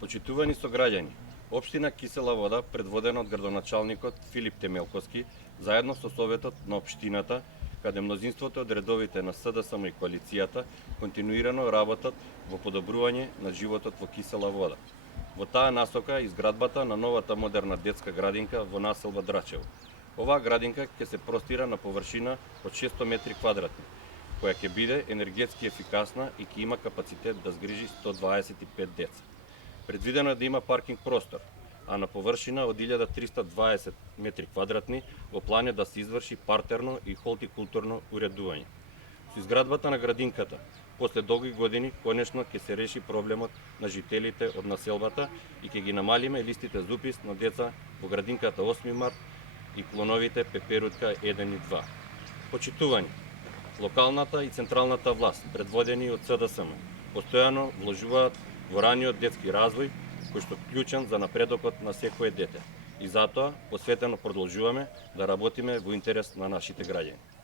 Почитувани сограѓани, Општина Кисела Вода, предводена од градоначалникот Филип Темелковски, заедно со Советот на Општината, каде мнозинството од редовите на СДСМ и коалицијата континуирано работат во подобрување на животот во Кисела Вода. Во таа насока изградбата на новата модерна детска градинка во населба Драчево. Оваа градинка ќе се простира на површина од 600 метри квадратни, која ќе биде енергетски ефикасна и ќе има капацитет да згрижи 125 деца. Предвидено е да има паркинг простор, а на површина од 1320 метри квадратни во план е да се изврши партерно и холтикултурно уредување. Со изградбата на градинката, после долги години, конечно ќе се реши проблемот на жителите од населбата и ќе ги намалиме листите за упис на деца во градинката 8 март и клоновите Пеперутка 1 и 2. Почитување, локалната и централната власт, предводени од СДСМ, постојано вложуваат во раниот детски развој, кој што е клучен за напредокот на секое дете. И затоа посветено продолжуваме да работиме во интерес на нашите граѓани.